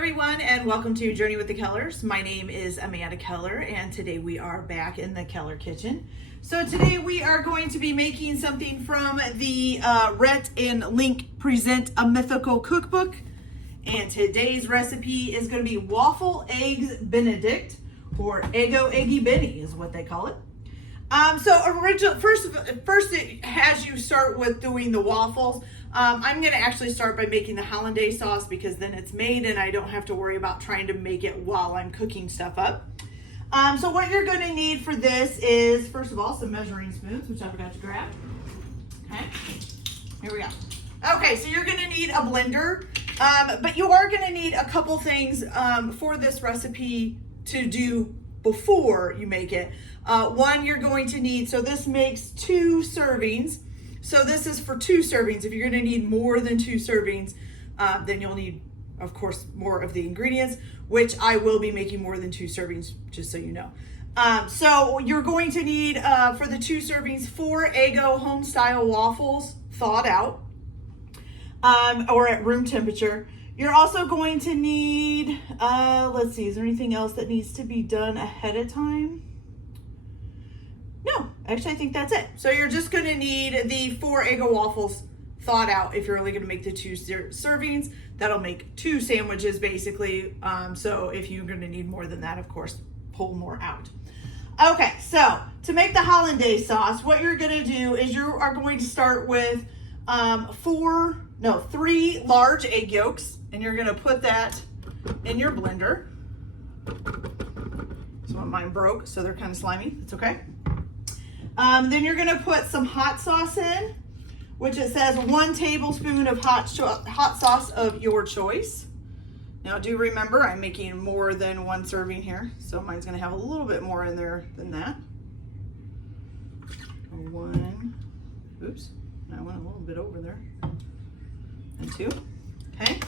everyone, and welcome to Journey with the Kellers. My name is Amanda Keller, and today we are back in the Keller kitchen. So today we are going to be making something from the Rhett and Link Present a Mythical cookbook. And today's recipe is going to be waffle eggs Benedict, or Eggo Eggy Benny is what they call it. First it has you start with doing the waffles. I'm going to actually start by making the hollandaise sauce because then it's made and I don't have to worry about trying to make it while I'm cooking stuff up. So what you're going to need for this is, first of all, some measuring spoons, which I forgot to grab. Okay, here we go. Okay, so you're going to need a blender, but you are going to need a couple things for this recipe to do before you make it. One, you're going to need, so this makes 2 servings. So this is for 2 servings. If you're going to need more than 2 servings, then you'll need, of course, more of the ingredients, which I will be making more than 2 servings, just so you know. So you're going to need, for the 2 servings, 4 Eggo home-style waffles, thawed out, or at room temperature. You're also going to need, let's see, is there anything else that needs to be done ahead of time? No, actually I think that's it. So you're just going to need the 4 Eggo waffles thawed out. If you're only going to make the 2 servings, that'll make 2 sandwiches basically. So if you're going to need more than that, of course, pull more out. Okay, so to make the hollandaise sauce, what you're going to do is you are going to start with 3 large egg yolks, and you're going to put that in your blender. So mine broke, so they're kind of slimy. It's okay. Then you're going to put some hot sauce in, which it says 1 tablespoon of hot sauce of your choice. Now do remember I'm making more than 1 serving here, so mine's going to have a little bit more in there than that. 1, oops, I went a little bit over there, and 2, okay.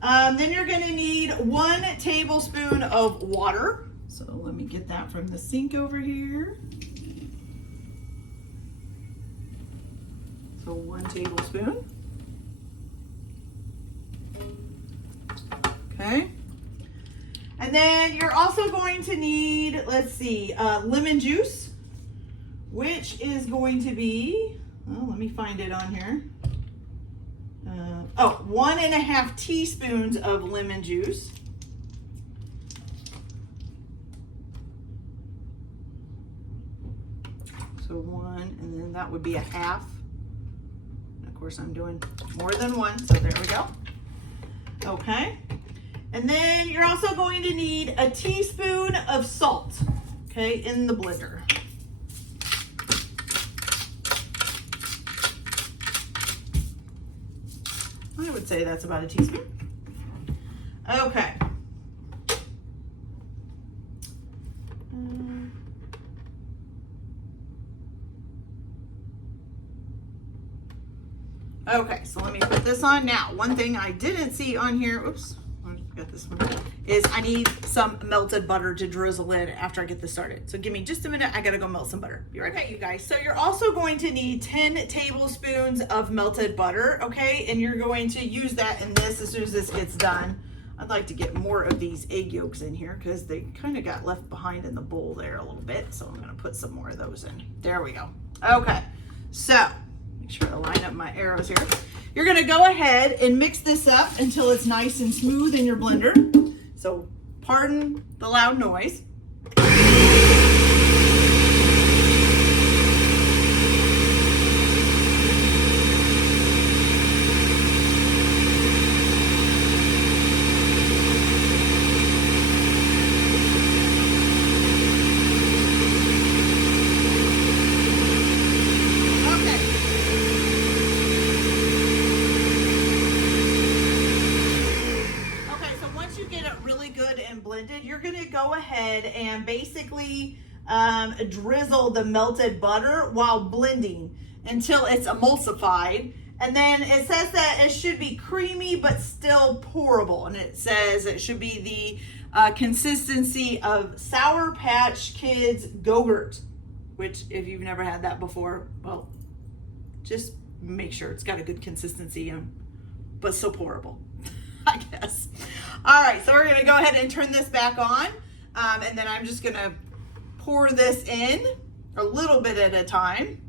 Then you're going to need 1 tablespoon of water. So let me get that from the sink over here. So 1 tablespoon. Okay. And then you're also going to need, let's see, lemon juice, which is going to be, well, let me find it on here. 1.5 teaspoons of lemon juice. So 1, and then that would be 1/2. Of course, I'm doing more than 1, so there we go. Okay. And then you're also going to need a teaspoon of salt, okay, in the blender. I would say that's about a teaspoon. Okay. Okay, so let me put this on. Now, one thing I didn't see on here, oops, I got this one, is I need some melted butter to drizzle in after I get this started. So give me just a minute, I gotta go melt some butter. Be right back, you guys. So you're also going to need 10 tablespoons of melted butter, okay? And you're going to use that in this as soon as this gets done. I'd like to get more of these egg yolks in here because they kind of got left behind in the bowl there a little bit. So I'm gonna put some more of those in. There we go. Okay, so make sure to line up my arrows here. You're gonna go ahead and mix this up until it's nice and smooth in your blender. So pardon the loud noise. Blended, you're going to go ahead and basically drizzle the melted butter while blending until it's emulsified. And then it says that it should be creamy but still pourable, and it says it should be the consistency of Sour Patch Kids Go-Gurt, which if you've never had that before, well, just make sure it's got a good consistency, but still pourable, I guess. All right, so we're gonna go ahead and turn this back on. And then I'm just gonna pour this in a little bit at a time.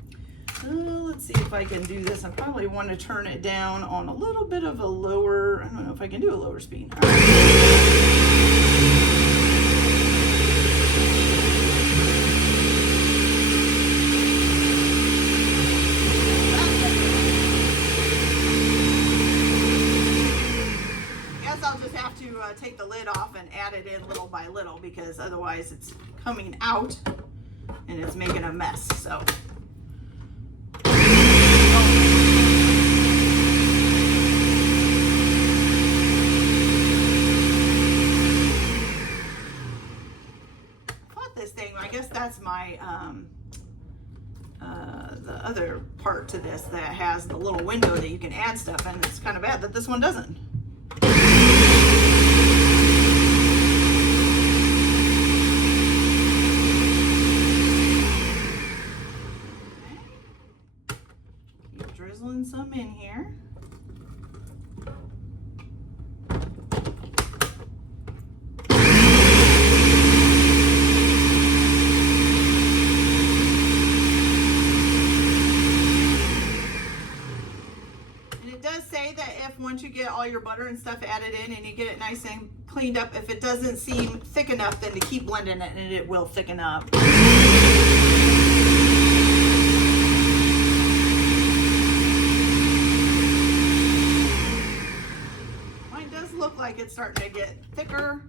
Let's see if I can do this. I probably want to turn it down on a little bit of a lower, I don't know if I can do a lower speed. All right. Take the lid off and add it in little by little, because otherwise it's coming out and it's making a mess. So I this thing, I guess that's my the other part to this that has the little window that you can add stuff in. It's kind of bad that this one doesn't. Drizzling some in here. And it does say that if once you get all your butter and stuff added in and you get it nice and cleaned up, if it doesn't seem thick enough, then to keep blending it and it will thicken up. Like it's starting to get thicker,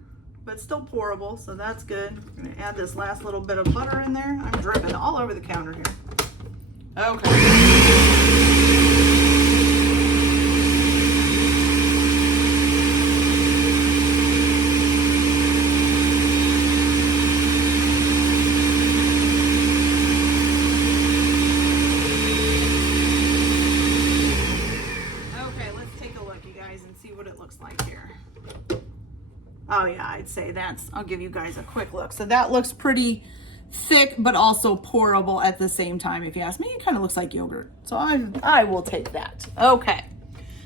but still pourable, so that's good. I'm gonna add this last little bit of butter in there. I'm dripping all over the counter here. Okay. Oh yeah, I'd say I'll give you guys a quick look. So that looks pretty thick, but also pourable at the same time. If you ask me, it kind of looks like yogurt. So I will take that. Okay.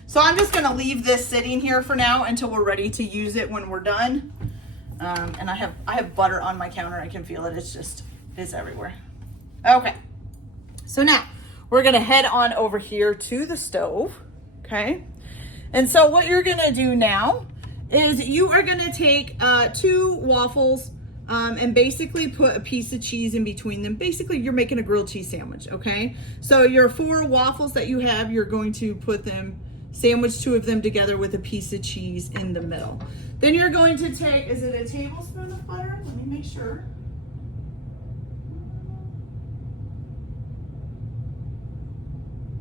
So I'm just gonna leave this sitting here for now until we're ready to use it when we're done. And I have butter on my counter. I can feel it. It's everywhere. Okay. So now we're gonna head on over here to the stove. Okay. And so what you're gonna do now is you are going to take 2 waffles and basically put a piece of cheese in between them. Basically, you're making a grilled cheese sandwich, okay? So your 4 waffles that you have, you're going to sandwich 2 of them together with a piece of cheese in the middle. Then you're going to take, is it a tablespoon of butter? Let me make sure.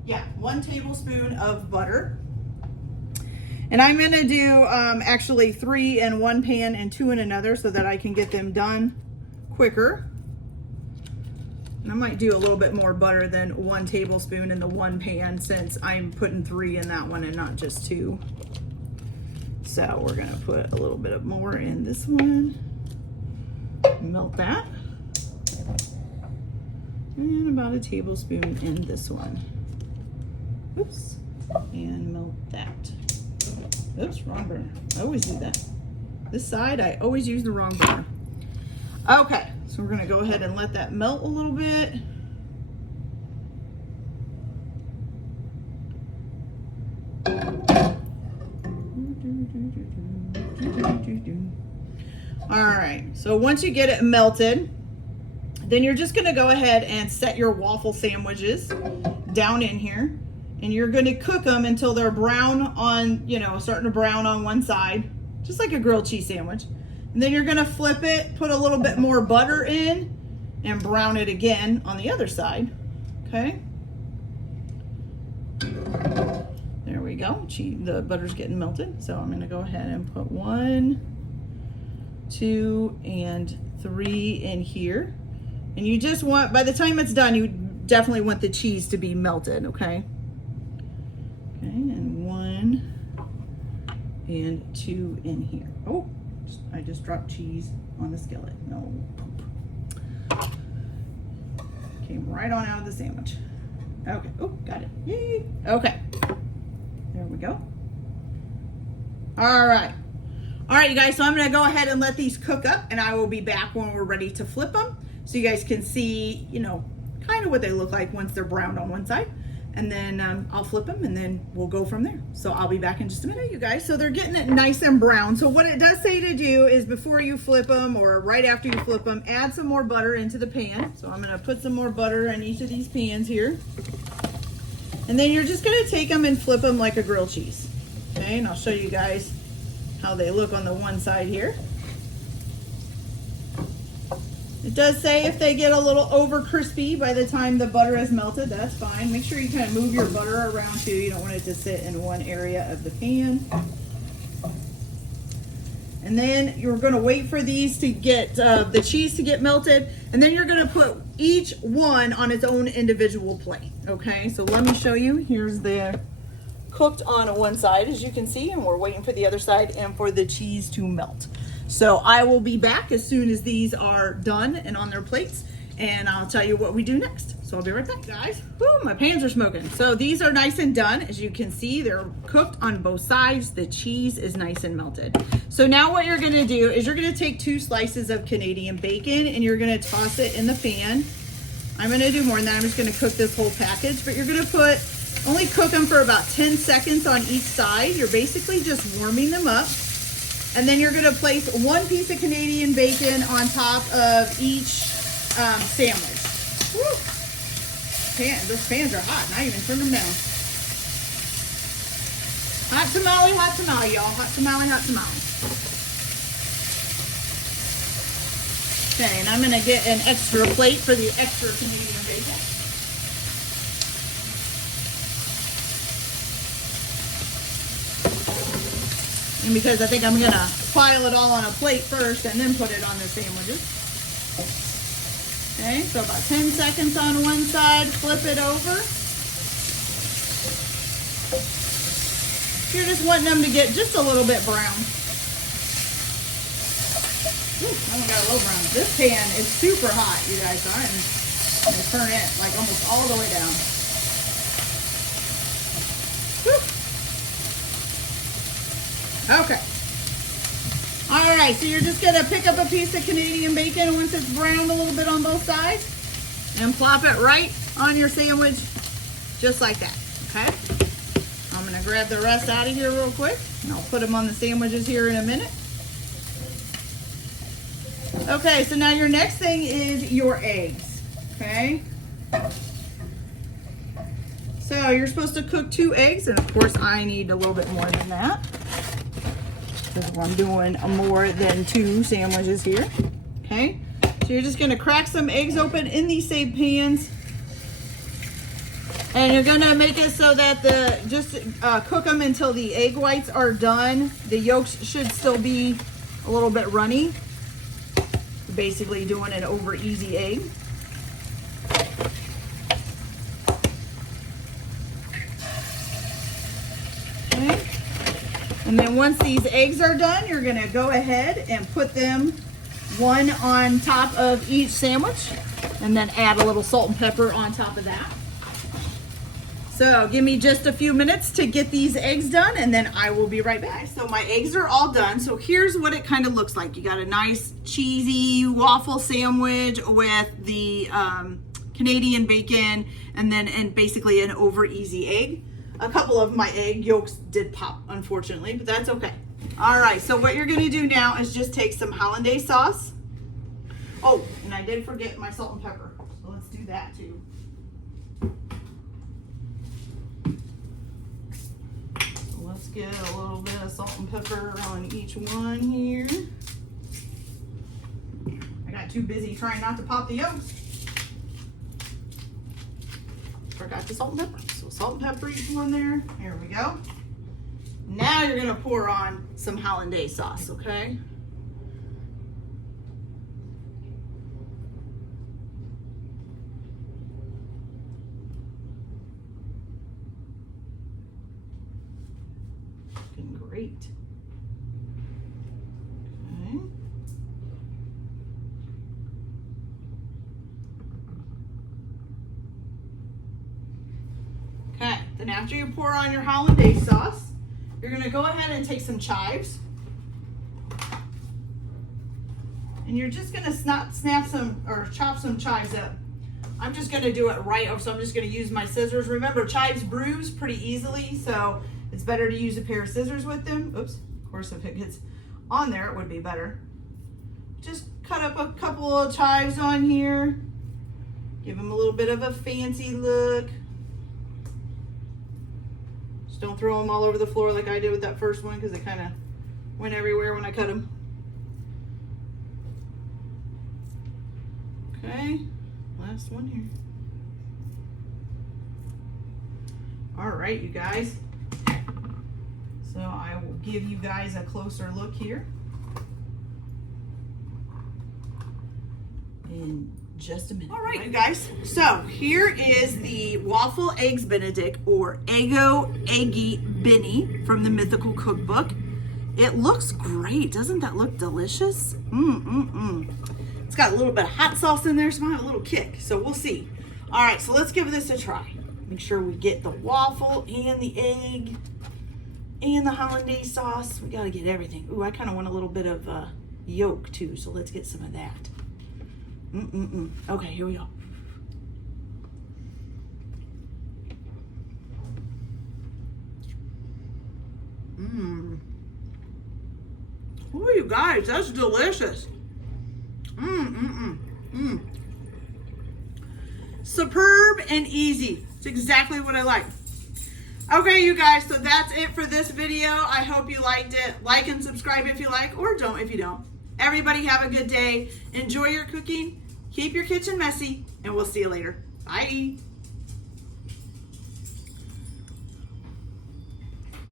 Yeah, 1 tablespoon of butter. And I'm gonna do actually 3 in one pan and 2 in another so that I can get them done quicker. And I might do a little bit more butter than 1 tablespoon in the one pan, since I'm putting 3 in that one and not just 2. So we're gonna put a little bit of more in this one. Melt that. And about a tablespoon in this one. Oops. And melt that. Oops, wrong burner. I always do that. This side, I always use the wrong burner. Okay, so we're gonna go ahead and let that melt a little bit. All right, so once you get it melted, then you're just gonna go ahead and set your waffle sandwiches down in here. And you're going to cook them until they're brown on, starting to brown on one side, just like a grilled cheese sandwich. And then you're going to flip it, put a little bit more butter in, and brown it again on the other side. Okay. There we go. The butter's getting melted. So I'm going to go ahead and put 1, 2, and 3 in here. And you just want, by the time it's done, you definitely want the cheese to be melted. Okay. Okay, and 1 and 2 in here. Oh, I just dropped cheese on the skillet. No. Came right on out of the sandwich. Okay, oh, got it. Yay. Okay, there we go. All right. All right, you guys, so I'm gonna go ahead and let these cook up, and I will be back when we're ready to flip them so you guys can see, you know, kind of what they look like once they're browned on one side. And then I'll flip them and then we'll go from there. So I'll be back in just a minute, you guys. So they're getting it nice and brown. So what it does say to do is before you flip them or right after you flip them, add some more butter into the pan. So I'm gonna put some more butter in each of these pans here. And then you're just gonna take them and flip them like a grilled cheese. Okay, and I'll show you guys how they look on the one side here. It does say if they get a little over crispy by the time the butter is melted, that's fine. Make sure you kind of move your butter around too. You don't want it to sit in one area of the pan. And then you're gonna wait for these to get, the cheese to get melted. And then you're gonna put each one on its own individual plate, okay? So let me show you. Here's the cooked on one side, as you can see, and we're waiting for the other side and for the cheese to melt. So I will be back as soon as these are done and on their plates, and I'll tell you what we do next. So I'll be right back, guys. Woo, my pans are smoking. So these are nice and done. As you can see, they're cooked on both sides. The cheese is nice and melted. So now what you're gonna do is you're gonna take 2 slices of Canadian bacon and you're gonna toss it in the pan. I'm gonna do more than that. I'm just gonna cook this whole package, but you're gonna only cook them for about 10 seconds on each side. You're basically just warming them up. And then you're gonna place 1 piece of Canadian bacon on top of each sandwich. Woo. Those pans are hot, and I even turned them down. Hot tamale, y'all. Hot tamale, hot tamale. Okay, and I'm gonna get an extra plate for the extra Canadian bacon. And because I think I'm gonna pile it all on a plate first and then put it on the sandwiches. Okay, so about 10 seconds on one side, flip it over. You're just wanting them to get just a little bit brown. Ooh, that one got a little brown. This pan is super hot, you guys. So I'm gonna turn it like almost all the way down. Woo. Okay. All right, so you're just gonna pick up a piece of Canadian bacon once it's browned a little bit on both sides and plop it right on your sandwich, just like that, okay? I'm gonna grab the rest out of here real quick and I'll put them on the sandwiches here in a minute. Okay, so now your next thing is your eggs, okay? So you're supposed to cook 2 eggs, and of course I need a little bit more than that, because I'm doing more than 2 sandwiches here, okay? So you're just gonna crack some eggs open in these same pans, and you're gonna make it so that cook them until the egg whites are done. The yolks should still be a little bit runny. Basically doing an over easy egg. Okay. And then once these eggs are done, you're gonna go ahead and put them one on top of each sandwich and then add a little salt and pepper on top of that. So give me just a few minutes to get these eggs done and then I will be right back. So my eggs are all done. So here's what it kind of looks like. You got a nice cheesy waffle sandwich with the Canadian bacon and basically an over easy egg. A couple of my egg yolks did pop, unfortunately, but that's okay. All right, so what you're gonna do now is just take some hollandaise sauce. Oh, and I did forget my salt and pepper. So let's do that too. Let's get a little bit of salt and pepper on each one here. I got too busy trying not to pop the yolks. Forgot the salt and pepper. So salt and pepper each one there. Here we go. Now you're gonna pour on some hollandaise sauce, okay? Great. Okay. Okay, then after you pour on your hollandaise sauce, you're gonna go ahead and take some chives. And you're just gonna snap some, or chop some chives up. I'm just gonna do it right, so I'm just gonna use my scissors. Remember, chives bruise pretty easily, so it's better to use a pair of scissors with them. Oops, of course, if it gets on there, it would be better. Just cut up a couple of chives on here. Give them a little bit of a fancy look. Just don't throw them all over the floor like I did with that first one, because it kind of went everywhere when I cut them. Okay, last one here. All right, you guys. So I will give you guys a closer look here in just a minute. All right, you guys. So here is the Waffle Eggs Benedict, or Eggo Eggy Benny from the Mythical cookbook. It looks great. Doesn't that look delicious? It's got a little bit of hot sauce in there, so it might have a little kick. So we'll see. All right, so let's give this a try. Make sure we get the waffle and the egg and the hollandaise sauce. We gotta get everything. Ooh, I kind of want a little bit of yolk too, so let's get some of that. Okay, here we go. Oh, you guys, that's delicious. Superb and easy. It's exactly what I like. Okay, you guys, so that's it for this video. I hope you liked it. Like and subscribe if you like, or don't if you don't. Everybody have a good day. Enjoy your cooking. Keep your kitchen messy, and we'll see you later. Bye.